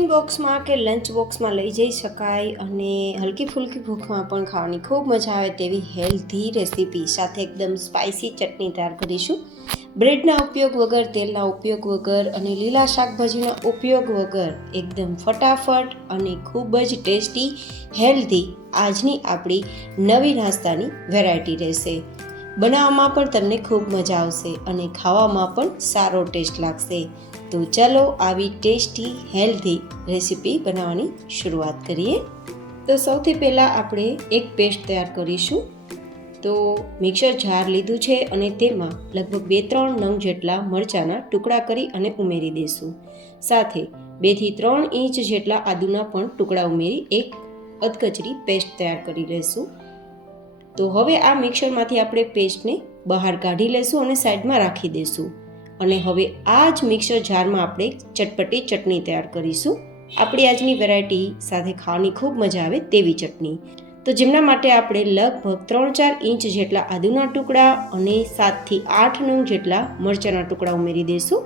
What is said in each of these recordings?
Tiffin બોક્સમાં કે lunch બોક્સમાં લઈ જઈ શકાય અને હલકી ફુલકી ભૂખમાં પણ ખાવાની ખૂબ મજા આવે તેવી હેલ્ધી રેસીપી સાથે એકદમ સ્પાઇસી ચટણી તૈયાર કરીશું. બ્રેડના ઉપયોગ વગર, તેલના ઉપયોગ વગર અને લીલા શાકભાજીના ઉપયોગ વગર એકદમ ફટાફટ અને ખૂબ જ ટેસ્ટી હેલ્ધી આજની આપણી નવી નાસ્તાની વેરાયટી રહેશે. બનાવવામાં પણ તમને ખૂબ મજા આવશે અને ખાવામાં પણ સારો ટેસ્ટ લાગશે. તો ચાલો આવી ટેસ્ટી હેલ્ધી રેસીપી બનાવવાની શરૂઆત કરીએ. તો સૌથી પહેલાં આપણે એક પેસ્ટ તૈયાર કરીશું. તો મિક્સર જાર લીધું છે અને તેમાં લગભગ 2-3 નંગ જેટલા મરચાંના ટુકડા કરી અને ઉમેરી દઈશું. સાથે 2 થી 3 ઇંચ જેટલા આદુના પણ ટુકડા ઉમેરી એક અધકચરી પેસ્ટ તૈયાર કરી લઈશું. તો હવે આ મિક્સરમાંથી આપણે પેસ્ટને બહાર કાઢી લઈશું અને સાઈડમાં રાખી દઈશું. અને હવે આ જ મિક્સર જારમાં આપણે ચટપટી ચટણી તૈયાર કરીશું. આપણી આજની વેરાયટી સાથે ખાવાની ખૂબ મજા આવે તેવી ચટણી. તો જેમના માટે આપણે લગભગ 3-4 ઇંચ જેટલા આદુના ટુકડા અને 7 થી 8 નંગ જેટલા મરચાંના ટુકડા ઉમેરી દઈશું.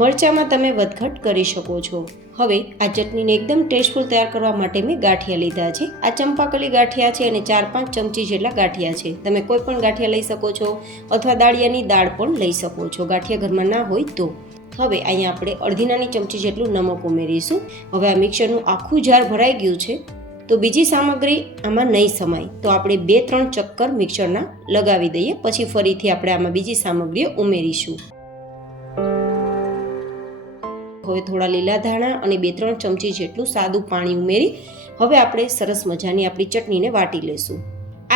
મરચાંમાં તમે વધઘટ કરી શકો છો. હવે આ ચટણીને એકદમ ટેસ્ટફુલ તૈયાર કરવા માટે મેં ગાંઠિયા લીધા છે. આ ચંપાકલી ગાંઠિયા છે અને 4-5 ચમચી જેટલા ગાંઠિયા છે. તમે કોઈ પણ ગાંઠિયા લઈ શકો છો અથવા દાળિયાની દાળ પણ લઈ શકો છો, ગાંઠિયા ઘરમાં ના હોય તો. હવે અહીંયા આપણે અડધી નાની ચમચી જેટલું નમક ઉમેરીશું. હવે આ મિક્સરનું આખું જાર ભરાઈ ગયું છે. તો બીજી સામગ્રી આમાં નહીં સમાય, તો આપણે 2-3 ચક્કર મિક્સરના લગાવી દઈએ, પછી ફરીથી આપણે આમાં બીજી સામગ્રીઓ ઉમેરીશું. હવે થોડા લીલા ધાણા અને 2-3 ચમચી જેટલું સાદું પાણી ઉમેરી હવે આપણે સરસ મજાની આપણી ચટણીને વાટી લઈશું.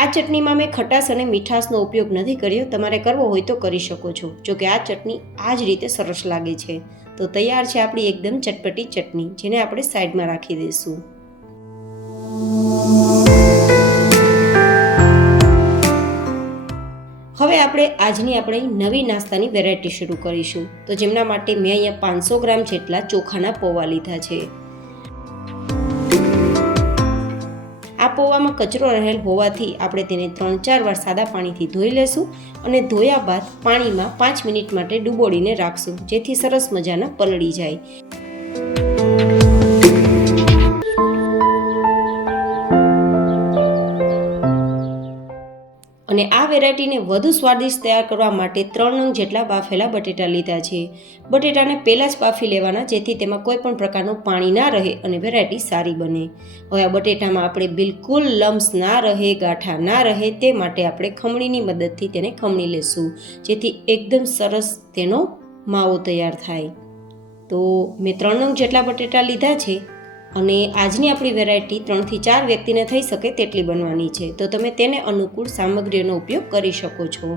આ ચટણીમાં મેં ખટાશ અને મીઠાશનો ઉપયોગ નથી કર્યો. તમારે કરવો હોય તો કરી શકો છો. જોકે આ ચટણી આ જ રીતે સરસ લાગે છે. તો તૈયાર છે આપણી એકદમ ચટપટી ચટણી, જેને આપણે સાઈડમાં રાખી દઈશું. હવે આપણે આજની નવી નાસ્તાની વેરાયટી શરૂ કરીશું. તો જેમના માટે મેં અહીંયા 500 ગ્રામ જેટલા ચોખાના પૌવા લીધા છે. આ પૌવામાં કચરો રહેલ હોવાથી આપણે તેને 3-4 વાર સાદા પાણીથી ધોઈ લેશું અને ધોયા બાદ પાણીમાં 5 મિનિટ માટે ડૂબોડીને રાખશું, જેથી સરસ મજાના પલળી જાય. અને આ વેરાયટીને વધુ સ્વાદિષ્ટ તૈયાર કરવા માટે 3 નંગ જેટલા બાફેલા બટેટા લીધા છે. બટેટાને પહેલાં જ બાફી લેવાના, જેથી તેમાં કોઈ પણ પ્રકારનું પાણી ના રહે અને વેરાયટી સારી બને. હવે આ બટેટામાં આપણે બિલકુલ લમ્સ ના રહે, ગાંઠા ના રહે તે માટે આપણે ખમણીની મદદથી તેને ખમણી લેશું, જેથી એકદમ સરસ તેનો માવો તૈયાર થાય. તો મેં 3 નંગ જેટલા બટેટા લીધા છે અને આજની આપણી વેરાયટી 3 થી 4 વ્યક્તિને થઈ શકે તેટલી બનવાની છે. તો તમે તેને અનુકૂળ સામગ્રીનો ઉપયોગ કરી શકો છો.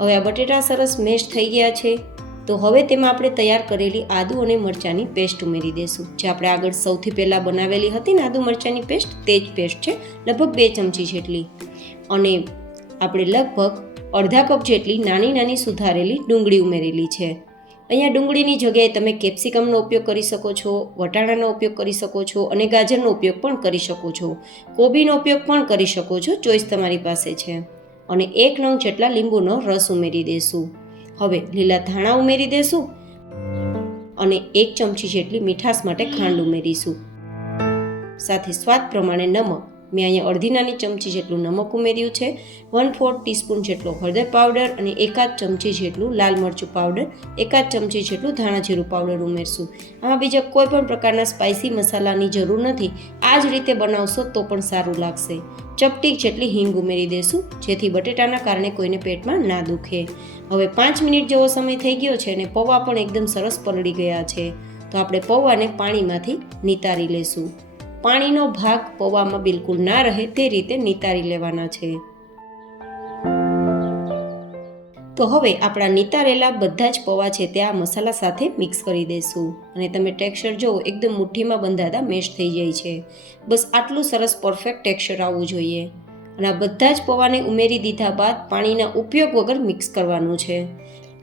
હવે આ બટેટા સરસ મેશ થઈ ગયા છે. તો હવે તેમાં આપણે તૈયાર કરેલી આદુ અને મરચાંની પેસ્ટ ઉમેરી દઈશું. જે આપણે આગળ સૌથી પહેલાં બનાવેલી હતી ને આદુ મરચાંની પેસ્ટ, તે જ પેસ્ટ છે, લગભગ 2 ચમચી જેટલી. અને આપણે લગભગ અડધા કપ જેટલી નાની નાની સુધારેલી ડુંગળી ઉમેરેલી છે. અહીંયા ડુંગળીની જગ્યાએ તમે કેપ્સિકમનો ઉપયોગ કરી શકો છો, વટાણાનો ઉપયોગ કરી શકો છો અને ગાજરનો ઉપયોગ પણ કરી શકો છો. કોબીનો ઉપયોગ પણ કરી શકો છો, ચોઈસ તમારી પાસે છે. અને 1 નંગ જેટલા લીંબુનો રસ ઉમેરી દઈશું. હવે લીલા ધાણા ઉમેરી દઈશું અને 1 ચમચી જેટલી મીઠાશ માટે ખાંડ ઉમેરીશું. સાથે સ્વાદ પ્રમાણે નમક, મેં અહીંયા અડધી નાની ચમચી જેટલું નમક ઉમેર્યું છે. 1/4 ટીસ્પૂન જેટલો હળદર પાવડર અને 1/2 ચમચી જેટલું લાલ મરચું પાવડર, 1/2 ચમચી જેટલું ધાણા જીરું પાવડર ઉમેરશું. આમાં બીજા કોઈ પણ પ્રકારના સ્પાઇસી મસાલાની જરૂર નથી. આ જ રીતે બનાવશો તો પણ સારું લાગશે. ચપટી જેટલી હિંગ ઉમેરી દઈશું, જેથી બટેટાના કારણે કોઈને પેટમાં ના દુખે. હવે 5 મિનિટ જેવો સમય થઈ ગયો છે અને પૌવા પણ એકદમ સરસ પલળી ગયા છે. તો આપણે પૌવાને પાણીમાંથી નિતારી લઈશું. પાણીનો ભાગ પૌવામાં બિલકુલ ના રહે તે રીતે નિતારી લેવાના છે. તો હવે આપણા નિતારેલા બધા જ પૌવા છે તે આ મસાલા સાથે મિક્સ કરી દઈશું. અને તમે ટેક્સચર જુઓ, એકદમ મુઠ્ઠીમાં બંધાતા મેશ થઈ જાય છે. બસ આટલું સરસ પરફેક્ટ ટેક્સચર આવવું જોઈએ. અને આ બધા જ પૌવાને ઉમેરી દીધા બાદ પાણીના ઉપયોગ વગર મિક્સ કરવાનું છે.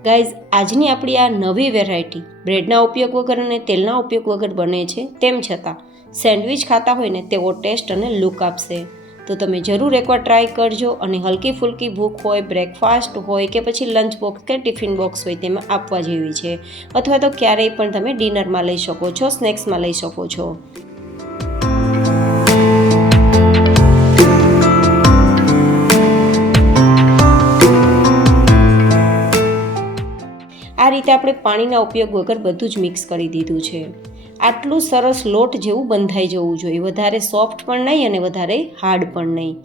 ગાઈઝ, આજની આપણી આ નવી વેરાયટી બ્રેડના ઉપયોગ વગર અને તેલના ઉપયોગ વગર બને છે. તેમ છતાં સેન્ડવિચ ખાતા હોય ને તેવો ટેસ્ટ અને લુક આપશે. તો તમે જરૂર એકવાર ટ્રાય કરજો અને હલકી ફૂલકી ભૂખ હોય, બ્રેકફાસ્ટ હોય કે પછી લંચ બોક્સ કે ટિફિન બોક્સ હોય તેમાં આપવા જેવી છે, અથવા તો ક્યારેય પણ તમે ડિનરમાં લઈ શકો છો, સ્નેક્સમાં લઈ શકો છો. આ રીતે આપણે પાણીના ઉપયોગ વગર બધું જ મિક્સ કરી દીધું છે. આટલું સરસ લોટ જેવું બંધાઈ જવું જોઈએ, વધારે સોફ્ટ પણ નહીં અને વધારે હાર્ડ પણ નહીં.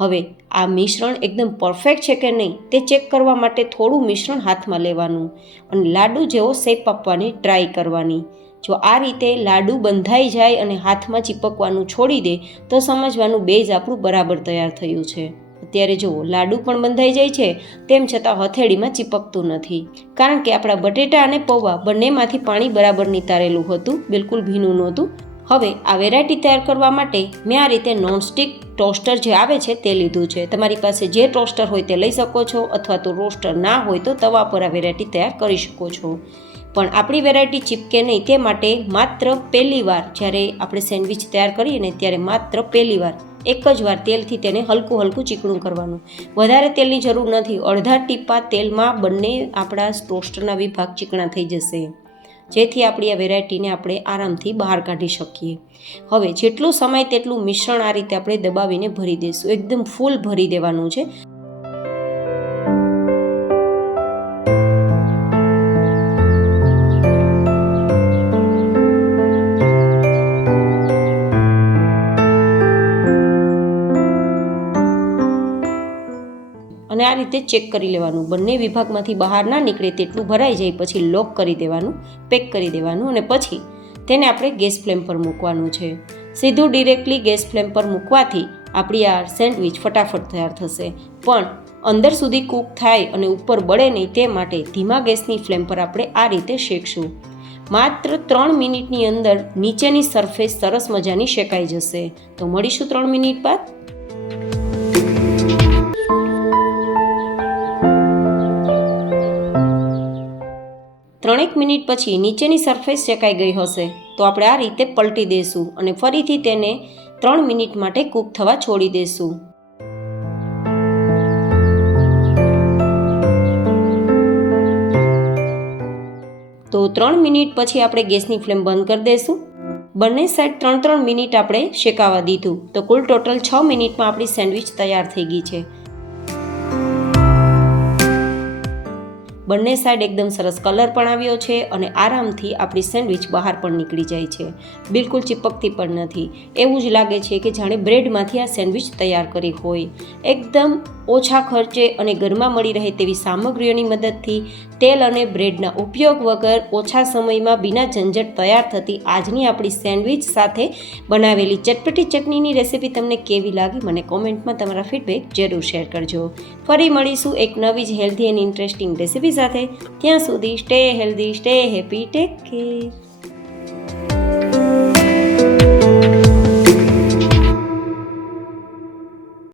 હવે આ મિશ્રણ એકદમ પરફેક્ટ છે કે નહીં તે ચેક કરવા માટે થોડું મિશ્રણ હાથમાં લેવાનું અને લાડુ જેવો શેપ આપવાની ટ્રાય કરવાની. જો આ રીતે લાડુ બંધાઈ જાય અને હાથમાં ચીપકવાનું છોડી દે તો સમજવાનું બેઝ આપણું બરાબર તૈયાર થયું છે. અત્યારે જુઓ, લાડુ પણ બંધાઈ જાય છે, તેમ છતાં હથેળીમાં ચીપકતું નથી, કારણ કે આપણા બટેટા અને પૌવા બંનેમાંથી પાણી બરાબર નિતારેલું હતું, બિલકુલ ભીનું નહોતું. હવે આ વેરાયટી તૈયાર કરવા માટે મેં આ રીતે નોનસ્ટિક ટોસ્ટર જે આવે છે તે લીધું છે. તમારી પાસે જે ટોસ્ટર હોય તે લઈ શકો છો, અથવા તો રોસ્ટર ના હોય તો તવા પર આ વેરાયટી તૈયાર કરી શકો છો. પણ આપણી વેરાયટી ચીપકે નહીં તે માટે માત્ર પહેલી વાર જ્યારે આપણે સેન્ડવિચ તૈયાર કરીએ ને ત્યારે માત્ર પહેલી વાર એક જ વાર તેલથી તેને હલકું હલકું ચીકણું કરવાનું. વધારે તેલની જરૂર નથી. અડધા ટીપા તેલમાં બંને આપણા ટોસ્ટરના વિભાગ ચીકણા થઈ જશે, જેથી આપણી આ વેરાયટીને આપણે આરામથી બહાર કાઢી શકીએ. હવે જેટલું સમય તેટલું મિશ્રણ આ રીતે આપણે દબાવીને ભરી દઈશું. એકદમ ફૂલ ભરી દેવાનું છે. અને આ રીતે ચેક કરી લેવાનું, બંને વિભાગમાંથી બહાર ના નીકળે તેટલું ભરાઈ જાય પછી લોક કરી દેવાનું, પેક કરી દેવાનું અને પછી તેને આપણે ગેસ ફ્લેમ પર મૂકવાનું છે. સીધું ડિરેક્ટલી ગેસ ફ્લેમ પર મૂકવાથી આપણી આ સેન્ડવિચ ફટાફટ તૈયાર થશે, પણ અંદર સુધી કૂક થાય અને ઉપર બળે નહીં તે માટે ધીમા ગેસની ફ્લેમ પર આપણે આ રીતે શેકશું. માત્ર 3 મિનિટની અંદર નીચેની સરફેસ સરસ મજાની શેકાઈ જશે. તો મળીશું 3 મિનિટ બાદ. 3 મિનિટ પછી નીચેની સરફેસ શેકાઈ ગઈ હશે તો આપણે આ રીતે પલટી દઈશું અને ફરીથી તેને 3 મિનિટ માટે કૂક થવા છોડી દઈશું. તો 3 મિનિટ પછી આપણે ગેસની ફ્લેમ બંધ કરી દઈશું. બંને સાઈડ 3-3 મિનિટ આપણે શેકાવા દીધું, તો કુલ ટોટલ 6 મિનિટમાં આપણી સેન્ડવિચ તૈયાર થઈ ગઈ છે. બંને સાઈડ એકદમ સરસ કલર પણ આવ્યો છે અને આરામથી આપણી સેન્ડવિચ બહાર પણ નીકળી જાય છે, બિલકુલ ચીપકતી પણ નથી. એવું જ લાગે છે કે જાણે બ્રેડમાંથી આ સેન્ડવિચ તૈયાર કરી હોય. એકદમ ઓછા ખર્ચે અને ઘરમાં મળી રહે તેવી સામગ્રીઓની મદદથી તેલ અને બ્રેડના ઉપયોગ વગર ઓછા સમયમાં બીના ઝંઝટ તૈયાર થતી આજની આપણી સેન્ડવિચ સાથે બનાવેલી ચટપટી ચટણીની રેસીપી તમને કેવી લાગી મને કોમેન્ટમાં તમારા ફીડબેક જરૂર શેર કરજો. ફરી મળીશું એક નવી જ હેલ્ધી એન્ડ ઇન્ટરેસ્ટિંગ રેસીપી સાથે. ત્યાં સુધી stay healthy, stay happy, take care.